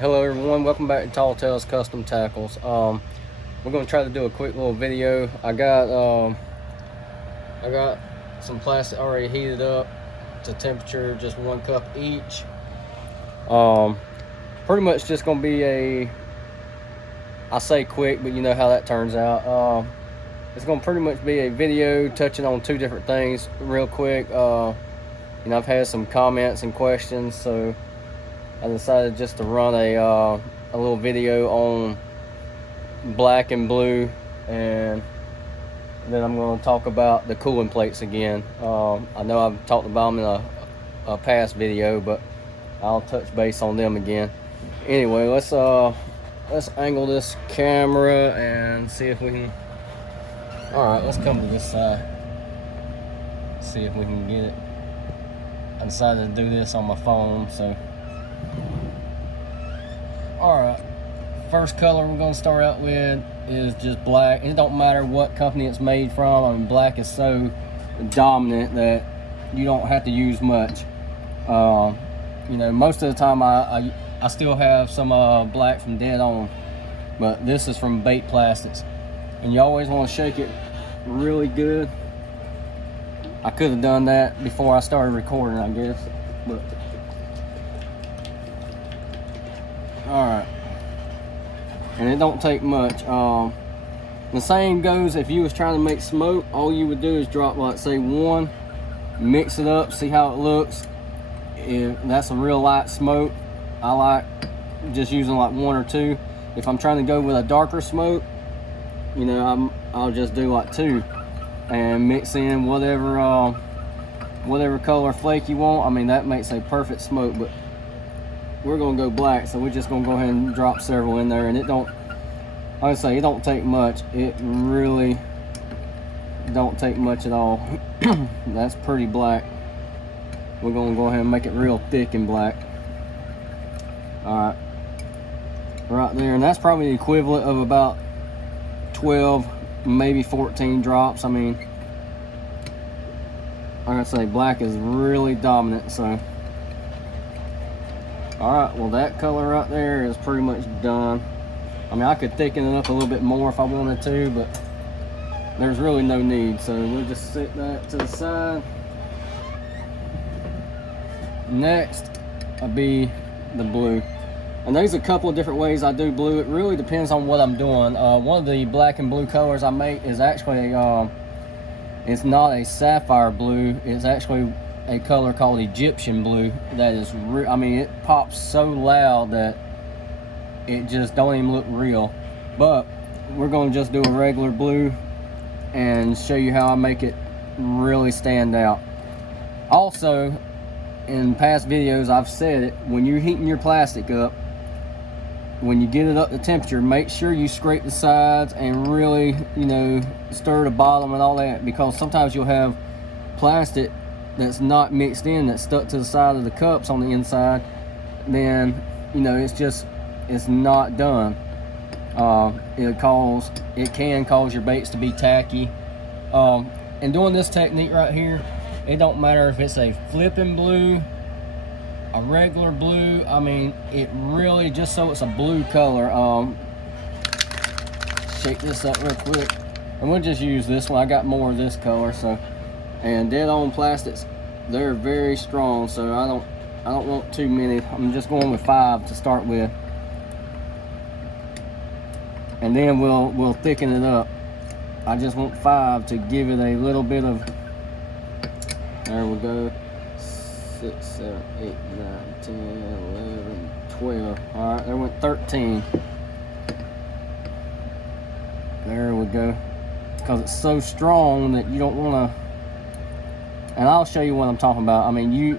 Hello everyone, welcome back to Tall Tales Custom Tackles. We're gonna try to do a quick little video. I got some plastic already heated up to temperature, just 1 cup each. Pretty much just gonna be I say quick, but you know how that turns out. It's gonna pretty much be a video touching on 2 different things real quick. I've had some comments and questions, so I decided just to run a little video on black and blue, and then I'm going to talk about the cooling plates again. I know I've talked about them in a past video, but I'll touch base on them again. Anyway, let's angle this camera and see if we can. All right, let's come to this side. See if we can get it. I decided to do this on my phone, so. Alright, first color we're going to start out with is just black. It don't matter what company it's made from. I mean, black is so dominant that you don't have to use much. Most of the time I still have some black from Dead On, but this is from Bait Plastics. And you always want to shake it really good. I could have done that before I started recording, I guess, but alright, and it don't take much. The same goes if you was trying to make smoke. All you would do is drop, like, say 1, mix it up, see how it looks. If that's a real light smoke, I like just using like 1 or 2. If I'm trying to go with a darker smoke, I'll just do like 2 and mix in whatever color flake you want. I mean, that makes a perfect smoke, but we're gonna go black, so we're just gonna go ahead and drop several in there. And it don't, like I say, it don't take much. It really don't take much at all. That's pretty black. We're gonna go ahead and make it real thick and black. All right, right there, and that's probably the equivalent of about 12, maybe 14 drops. I mean, like I say, black is really dominant, so. Alright, well, that color right there is pretty much done. I mean, I could thicken it up a little bit more if I wanted to, but there's really no need. So we'll just set that to the side. Next will be the blue. And there's a couple of different ways I do blue. It really depends on what I'm doing. One of the black and blue colors I make is actually it's not a sapphire blue. It's actually a color called Egyptian blue. That is I mean, it pops so loud that it just don't even look real. But we're going to just do a regular blue and show you how I make it really stand out. Also, in past videos I've said it, when you're heating your plastic up, when you get it up to temperature, make sure you scrape the sides and really, stir the bottom and all that, because sometimes you'll have plastic that's not mixed in, that's stuck to the side of the cups on the inside. Then it's not done. It can cause your baits to be tacky. And doing this technique right here, it don't matter if it's a flipping blue, a regular blue. I mean, it really, just so it's a blue color. Shake this up real quick, and we'll just use this one. I got more of this color, so. And Dead On Plastics, they're very strong, so I don't want too many. I'm just going with 5 to start with, and then we'll thicken it up. I just want 5 to give it a little bit of. There we go. 6, 7, 8, 9, 10, 11, 12. All right, there went 13. There we go. Because it's so strong that you don't want to. And I'll show you what I'm talking about. I mean, you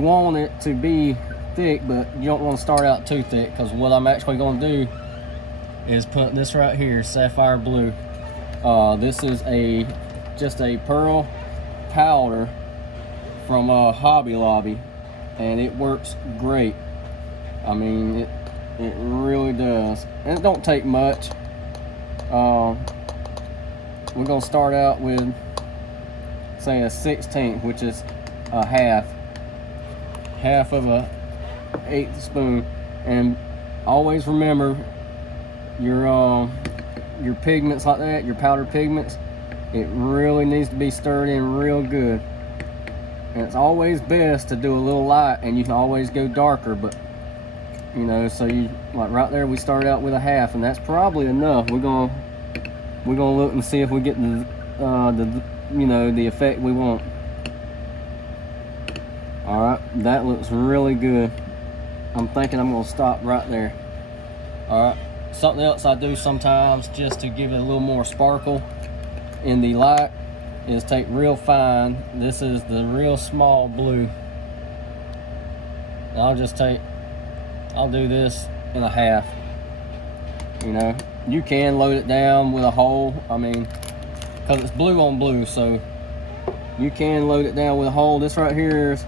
want it to be thick, but you don't want to start out too thick, because what I'm actually going to do is put this right here, sapphire blue. This is just a pearl powder from Hobby Lobby, and it works great. I mean, it really does, and it don't take much. We're gonna start out with, say, a 1/16, which is a half of a 1/8 spoon, and always remember your pigments like that, your powder pigments, it really needs to be stirred in real good. And it's always best to do a little light, and you can always go darker, but you know, so you, like right there we started out with a half, and that's probably enough. We're gonna look and see if we get the you know, the effect we want. All right, that looks really good. I'm thinking I'm gonna stop right there. All right, something else I do sometimes just to give it a little more sparkle in the light is take real fine. This is the real small blue. And I'll do this in a half. You know, you can load it down with a hole. I mean, because it's blue on blue, so you can load it down with a hole. This right here is,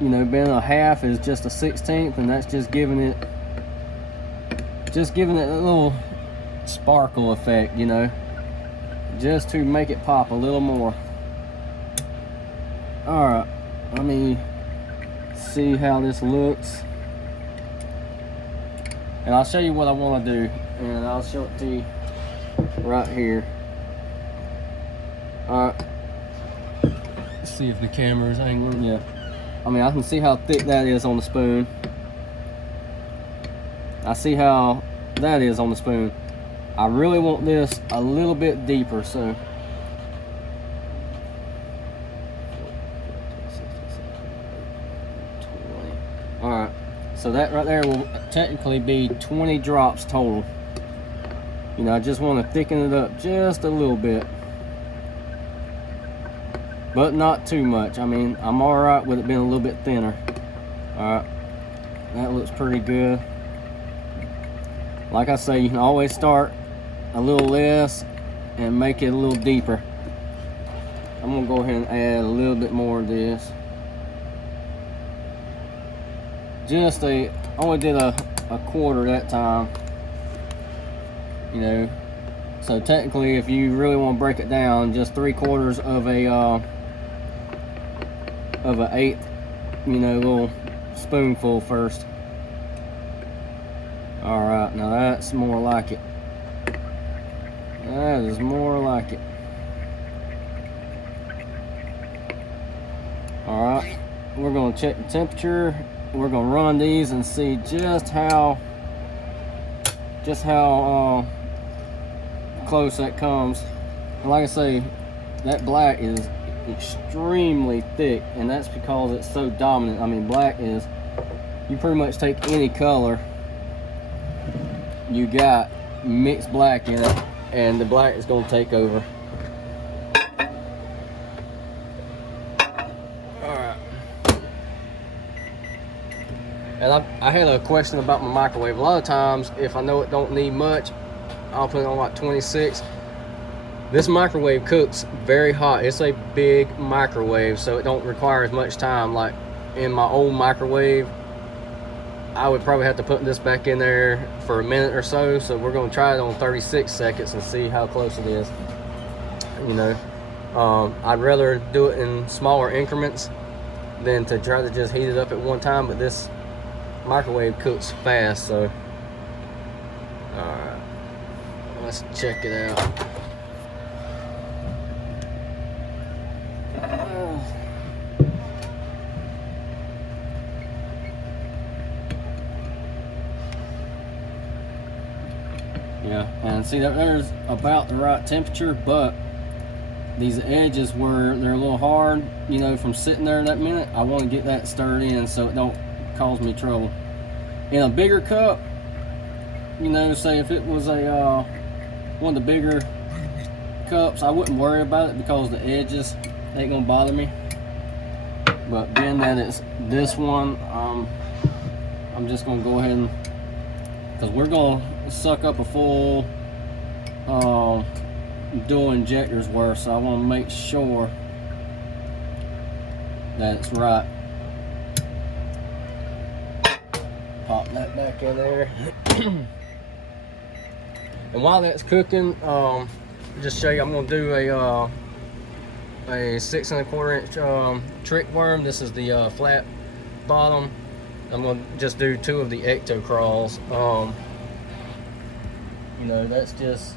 you know, being a half is just a 1/16, and that's just giving it a little sparkle effect, you know, just to make it pop a little more. All right, let me see how this looks, and I'll show you what I want to do, and I'll show it to you right here. All right, let's see if the camera is angling. Yeah, I mean, I can see how thick that is on the spoon. I see how that is on the spoon. I really want this a little bit deeper, so all right, so that right there will technically be 20 drops total. You know, I just want to thicken it up just a little bit, but not too much. I mean, I'm all right with it being a little bit thinner. All right, that looks pretty good. Like I say, you can always start a little less and make it a little deeper. I'm gonna go ahead and add a little bit more of this. I only did a quarter that time. You know, so technically, if you really want to break it down, just 3/4 of an eighth, you know, little spoonful first. All right, now that's more like it. That is more like it. All right, we're gonna check the temperature. We're gonna run these and see just how close that comes. And like I say, that black is extremely thick, and that's because it's so dominant. I mean, black is, you pretty much take any color you got, mix black in it, and the black is going to take over. Alright. And I had a question about my microwave. A lot of times, if I know it don't need much, I'll put it on like 26. This microwave cooks very hot. It's a big microwave, so it don't require as much time. Like in my old microwave, I would probably have to put this back in there for a minute or so. So we're going to try it on 36 seconds and see how close it is. You know, I'd rather do it in smaller increments than to try to just heat it up at one time. But this microwave cooks fast, so all right, let's check it out. Yeah, and see that there's about the right temperature, but these edges where they're a little hard, you know, from sitting there that minute, I want to get that stirred in so it don't cause me trouble. In a bigger cup, you know, say if it was a one of the bigger cups, I wouldn't worry about it because the edges ain't gonna bother me. But being that it's this one, I'm just gonna go ahead and, because we're gonna suck up a full dual injectors worth, so I want to make sure that it's right. Pop that back in there. And while that's cooking, just show you, I'm gonna do a 6 1/4 inch trick worm. This is the flat bottom I'm gonna just do 2 of the Ecto Crawls. You know, that's just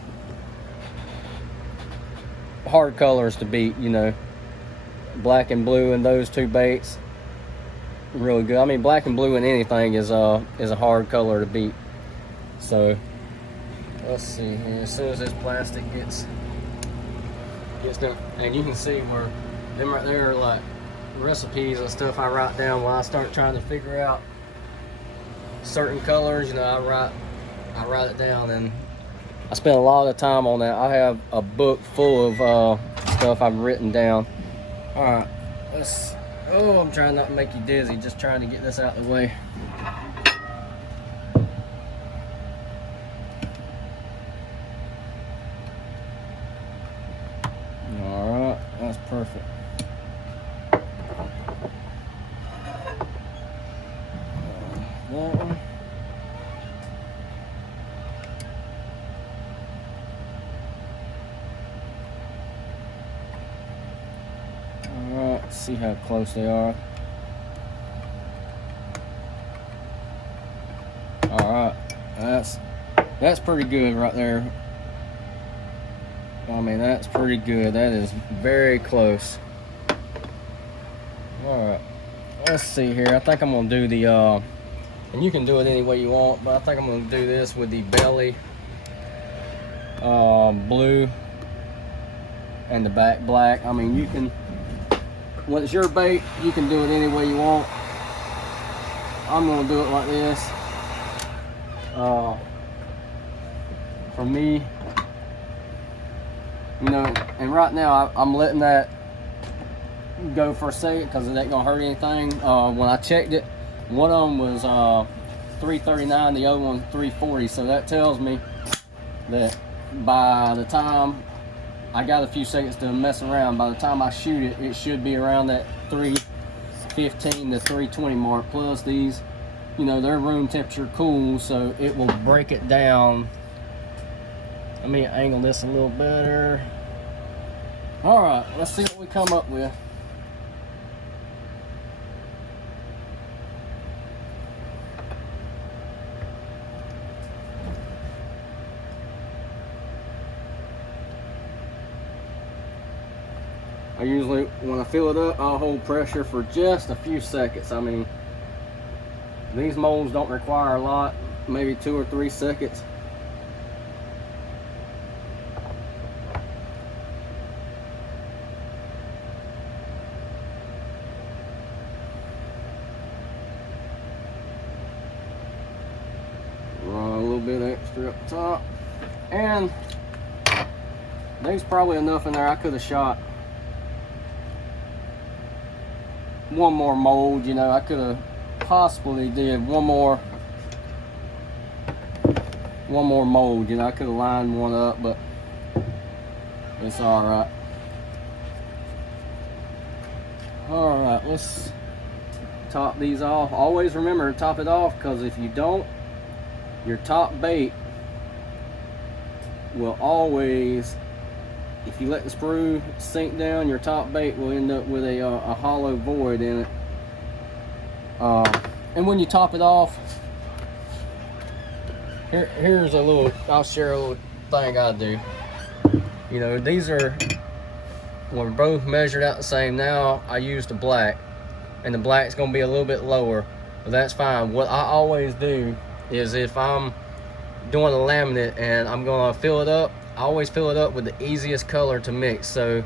hard colors to beat. You know, black and blue and those 2 baits, really good. I mean, black and blue in anything is a hard color to beat. So let's see here. As soon as this plastic gets done, and you can see where them right there are like recipes and stuff I write down when I start trying to figure out certain colors. You know, I write it down, and I spend a lot of time on that. I have a book full of stuff I've written down. All right, I'm trying not to make you dizzy, just trying to get this out of the way. All right, that's perfect. That one. Alright, let's see how close they are. Alright, that's pretty good right there. I mean, that's pretty good. That is very close. Alright, let's see here. I think I'm gonna do the and you can do it any way you want, but I think I'm gonna do this with the belly blue and the back black. I mean, you can, when it's your bait, you can do it any way you want. I'm gonna do it like this. For me, you know, and right now I'm letting that go for a second because it ain't gonna hurt anything. When I checked it, one of them was 339, the other one 340, so that tells me that by the time I got a few seconds to mess around, by the time I shoot it, it should be around that 315 to 320 mark. Plus these, you know, they're room temperature cool, so it will break it down. Let me angle this a little better. All right, let's see what we come up with. I usually, when I fill it up, I'll hold pressure for just a few seconds. I mean, these molds don't require a lot, maybe 2 or 3 seconds. Run a little bit extra up top. And there's probably enough in there. I could have shot one more mold, you know. I could have possibly did one more mold, you know. I could have lined one up, but it's all right. All right, let's top these off. Always remember to top it off, because if you don't, your top bait will always, if you let the sprue sink down, your top bait will end up with a hollow void in it. And when you top it off, here's a little, I'll share a little thing I do. You know, these are, we're both measured out the same. Now I use the black, and the black's gonna be a little bit lower, but that's fine. What I always do is, if I'm doing a laminate and I'm gonna fill it up, I always fill it up with the easiest color to mix. So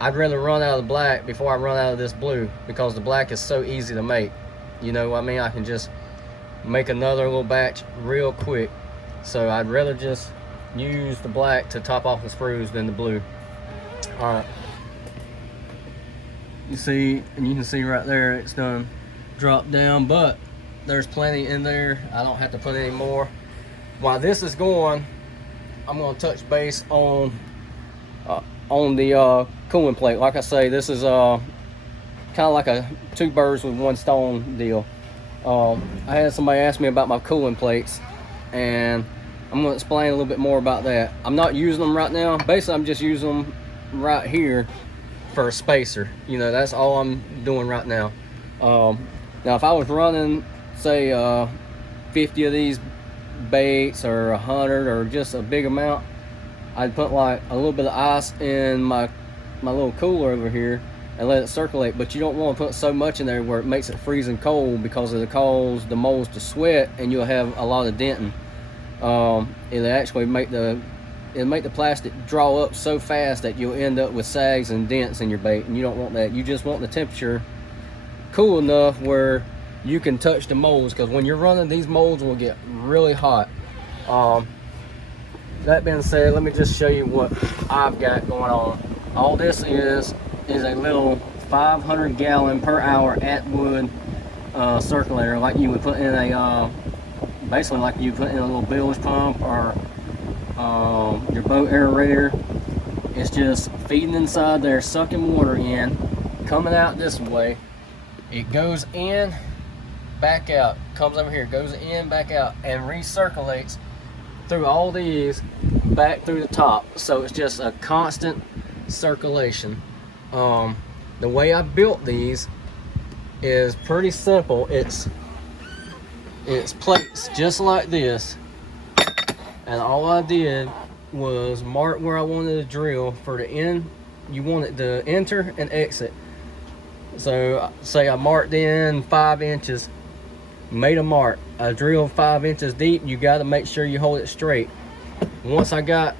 I'd rather run out of the black before I run out of this blue, because the black is so easy to make. You know what I mean? I can just make another little batch real quick. So I'd rather just use the black to top off the sprues than the blue. All right. You see, and you can see right there, it's done dropped down, but there's plenty in there. I don't have to put any more. While this is going, I'm going to touch base on the cooling plate. Like I say, this is kind of like a 2 birds with 1 stone deal. I had somebody ask me about my cooling plates, and I'm going to explain a little bit more about that. I'm not using them right now. Basically, I'm just using them right here for a spacer. You know, that's all I'm doing right now. Now if I was running, say 50 of these baits or 100 or just a big amount, I'd put like a little bit of ice in my little cooler over here and let it circulate. But you don't want to put so much in there where it makes it freezing cold, because it'll cause the molds to sweat and you'll have a lot of denting. It'll actually make the plastic draw up so fast that you'll end up with sags and dents in your bait, and you don't want that. You just want the temperature cool enough where you can touch the molds, because when you're running, these molds will get really hot. That being said, let me just show you what I've got going on. All this is a little 500 gallon per hour Atwood circulator, like you would put in a basically like you put in a little bilge pump or your boat aerator. It's just feeding inside there, sucking water in, coming out this way. It goes in, back out, comes over here, goes in, back out, and recirculates through all these back through the top. So it's just a constant circulation. The way I built these is pretty simple. It's plates just like this, and all I did was mark where I wanted to drill for the end. You want it to enter and exit. So say I marked in 5 inches, made a mark, I drilled 5 inches deep. You got to make sure you hold it straight. Once I got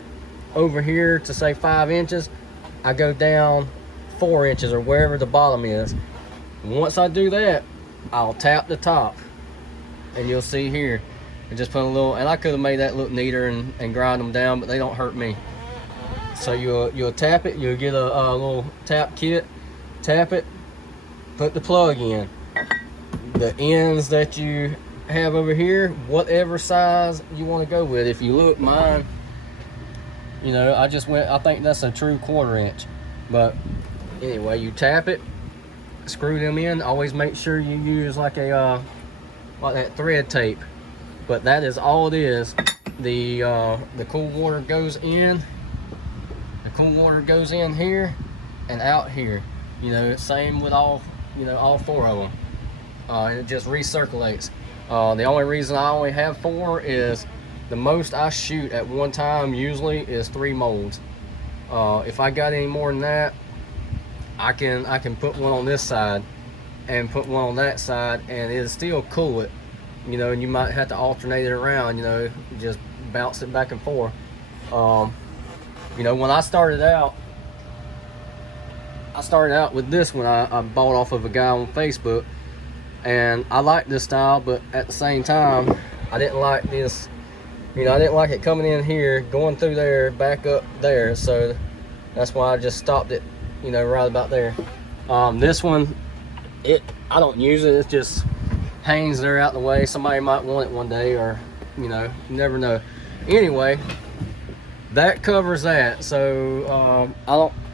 over here to say 5 inches, I go down 4 inches or wherever the bottom is. Once I do that, I'll tap the top, and you'll see here, and just put a little, and I could have made that look neater and grind them down, but they don't hurt me. So you'll tap it, you'll get a little tap kit, tap it, put the plug in. The ends that you have over here, whatever size you want to go with. If you look, mine, you know, I think that's a true 1/4 inch. But anyway, you tap it, screw them in. Always make sure you use like that thread tape. But that is all it is. The cool water goes in. The cool water goes in here and out here. You know, same with all 4 of them. And it just recirculates. The only reason I only have 4 is the most I shoot at one time usually is 3 molds. If I got any more than that, I can put one on this side and put one on that side, and it'll still cool it. You know, and you might have to alternate it around. You know, just bounce it back and forth. You know, when I started out with this one. I bought off of a guy on Facebook, and I liked this style, but at the same time, I didn't like this. You know, I didn't like it coming in here, going through there, back up there. So that's why I just stopped it, you know, right about there. This one, I don't use it. It just hangs there out the way. Somebody might want it one day, or, you know, you never know. Anyway, that covers that. So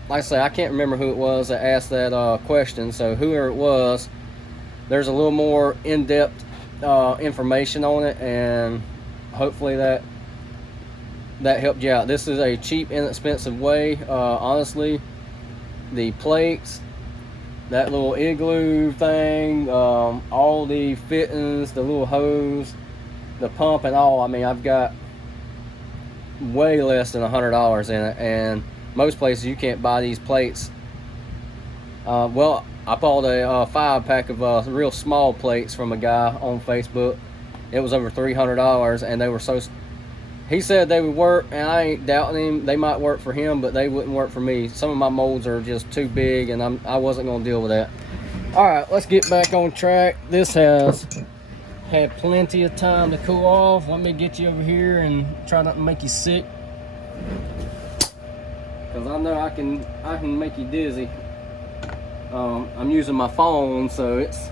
like I say, I can't remember who it was that asked that question. So whoever it was, there's a little more in-depth information on it, and hopefully that helped you out. This is a cheap, inexpensive way. Honestly, the plates, that little igloo thing, all the fittings, the little hose, the pump and all, I mean, I've got way less than $100 in it, and most places you can't buy these plates. Well, I bought a 5-pack of real small plates from a guy on Facebook. It was over $300, and they were so, he said they would work, and I ain't doubting him. They might work for him, but they wouldn't work for me. Some of my molds are just too big, and I wasn't going to deal with that. All right, let's get back on track. This has had plenty of time to cool off. Let me get you over here and try not to make you sick, because I know I can make you dizzy. I'm using my phone, so it's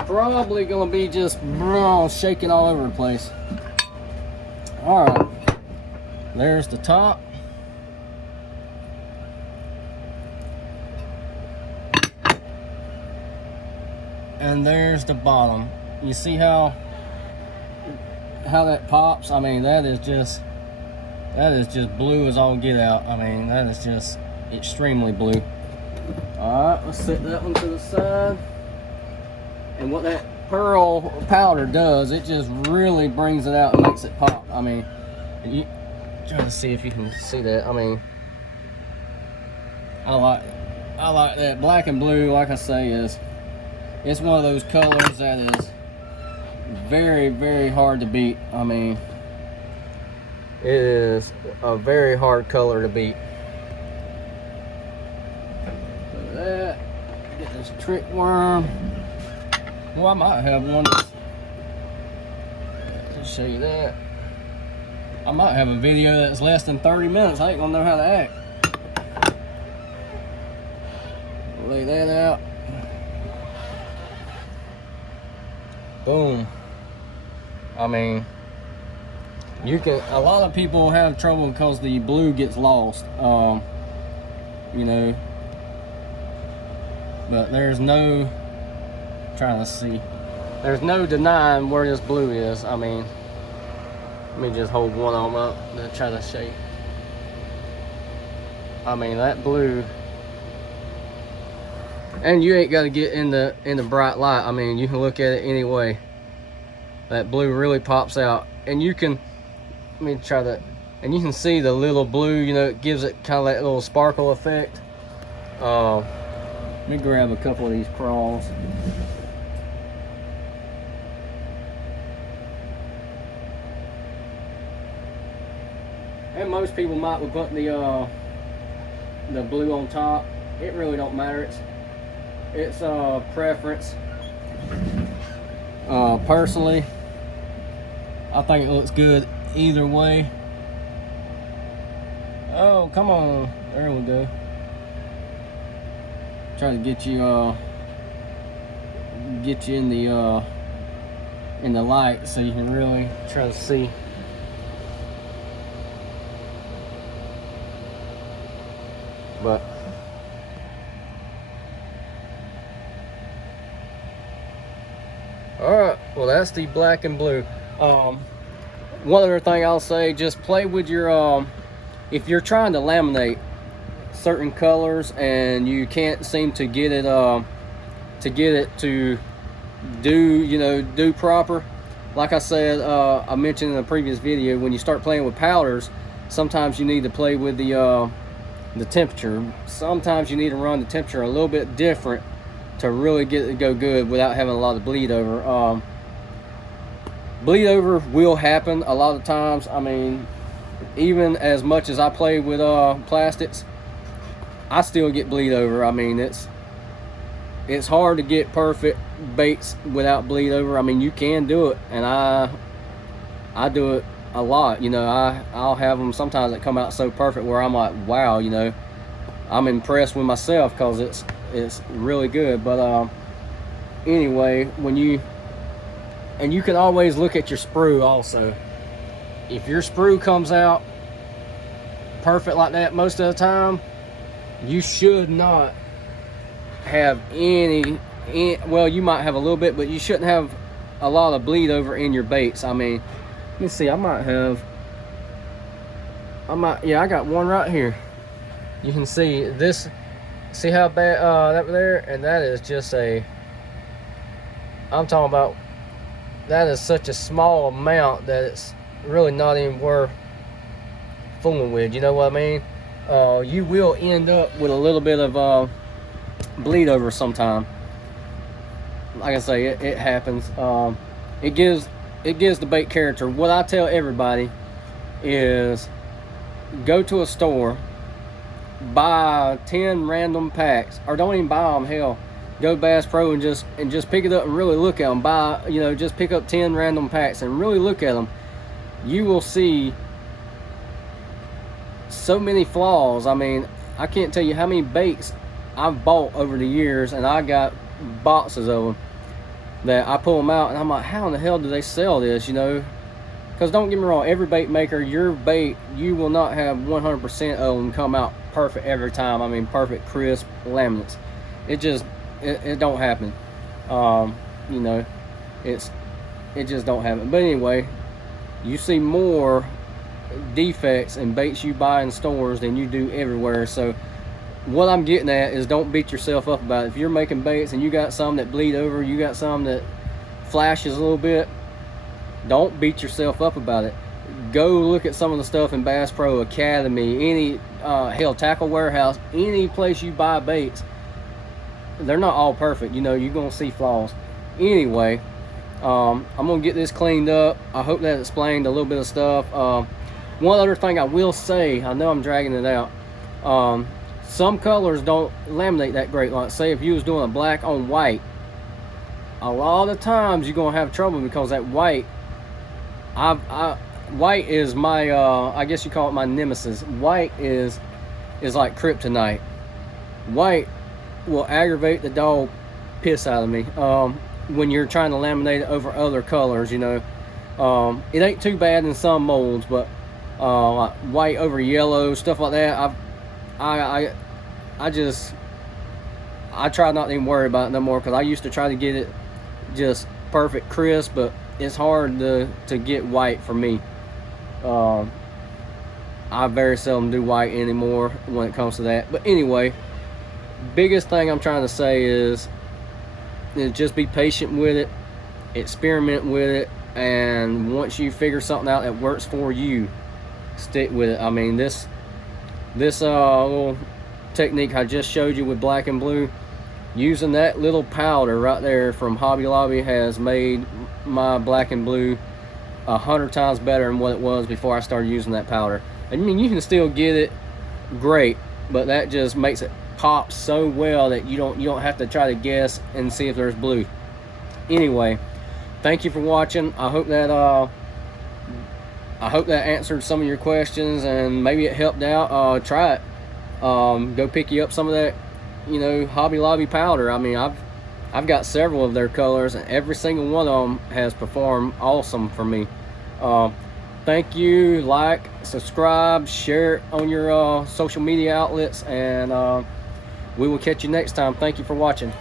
probably gonna be just shaking all over the place. All right, there's the top. And there's the bottom. You see how that pops? I mean, that is just blue as all get out. I mean, that is just extremely blue. All right, let's set that one to the side. And what that pearl powder does, it just really brings it out and makes it pop. I mean, you trying to see if you can see that. I mean, I like that. Black and blue, like I say, it's one of those colors that is very, very hard to beat. I mean, it is a very hard color to beat. So that, get this trick worm. Well, I might have one. Let's show you that. I might have a video that's less than 30 minutes. I ain't gonna know how to act. Lay that out. Boom. I mean, you can. A lot of people have trouble because the blue gets lost. You know, but there's no. Trying to see. There's no denying where this blue is. I mean, let me just hold one of them up to try to shake. I mean, that blue. And you ain't got to get in the bright light. I mean, you can look at it anyway. That blue really pops out, and you can. Let me try that. And you can see the little blue. You know, it gives it kind of that little sparkle effect. Let me grab a couple of these crawls. And most people might put the blue on top. It really don't matter. It's preference. Personally, I think it looks good either way. Oh, come on! There we go. Trying to get you in the light so you can really try to see. But all right, well, that's the black and blue. One other thing I'll say, just play with your if you're trying to laminate certain colors and you can't seem to get it to do proper. Like I said, I mentioned in the previous video, when you start playing with powders, sometimes you need to play with the temperature. Sometimes you need to run the temperature a little bit different to really get it to go good without having a lot of bleed over. Bleed over will happen a lot of times. I mean, even as much as I play with plastics, I still get bleed over. I mean, it's hard to get perfect baits without bleed over. I mean, you can do it, and I do it a lot. You know, I'll have them sometimes that come out so perfect where I'm like, wow, you know, I'm impressed with myself because it's really good. But anyway, and you can always look at your sprue also. If your sprue comes out perfect like that most of the time, you should not have any, well, you might have a little bit, but you shouldn't have a lot of bleed over in your baits. I mean, let me see, yeah, I got one right here. You can see this, see how bad that there, and that is just I'm talking about, that is such a small amount that it's really not even worth fooling with, you know what I mean? You will end up with a little bit of bleed over sometime. Like I say, it happens. It gives the bait character. What I tell everybody is, go to a store, buy 10 random packs, or don't even buy them. Hell, go Bass Pro and just pick it up and really look at them. Just pick up 10 random packs and really look at them. You will see so many flaws. I mean, I can't tell you how many baits I've bought over the years, and I got boxes of them that I pull them out and I'm like, how in the hell do they sell this, you know? Because don't get me wrong, every bait maker, your bait, you will not have 100% of them come out perfect every time. I mean, perfect, crisp laminates. It don't happen. You know, it just don't happen. But anyway, you see more defects in baits you buy in stores than you do everywhere. So what I'm getting at is don't beat yourself up about it. If you're making baits and you got some that bleed over, you got some that flashes a little bit, don't beat yourself up about it. Go look at some of the stuff in Bass Pro Academy, any hell, Tackle Warehouse, any place you buy baits. They're not all perfect, you know, you're gonna see flaws. Anyway, I'm gonna get this cleaned up. I hope that explained a little bit of stuff. One other thing I will say, I know I'm dragging it out, some colors don't laminate that great. Like say if you was doing a black on white, a lot of times you're gonna have trouble because that white, white is my I guess you call it my nemesis. White is like kryptonite. White will aggravate the dog piss out of me when you're trying to laminate it over other colors, you know. It ain't too bad in some molds, but like white over yellow, stuff like that, I try not to even worry about it no more, because I used to try to get it just perfect crisp, but it's hard to get white for me. I very seldom do white anymore when it comes to that. But anyway, biggest thing I'm trying to say is just be patient with it, experiment with it, and once you figure something out that works for you, stick with it. I mean, this little technique I just showed you with black and blue, using that little powder right there from Hobby Lobby has made my black and blue 100 times better than what it was before I started using that powder. I mean, you can still get it great, but that just makes it pop so well that you don't have to try to guess and see if there's blue. Anyway, thank you for watching. I hope that answered some of your questions, and maybe it helped out. Try it. Go pick you up some of that, you know, Hobby Lobby powder. I mean, I've got several of their colors, and every single one of them has performed awesome for me. Thank you. Like, subscribe, share it on your social media outlets, and we will catch you next time. Thank you for watching.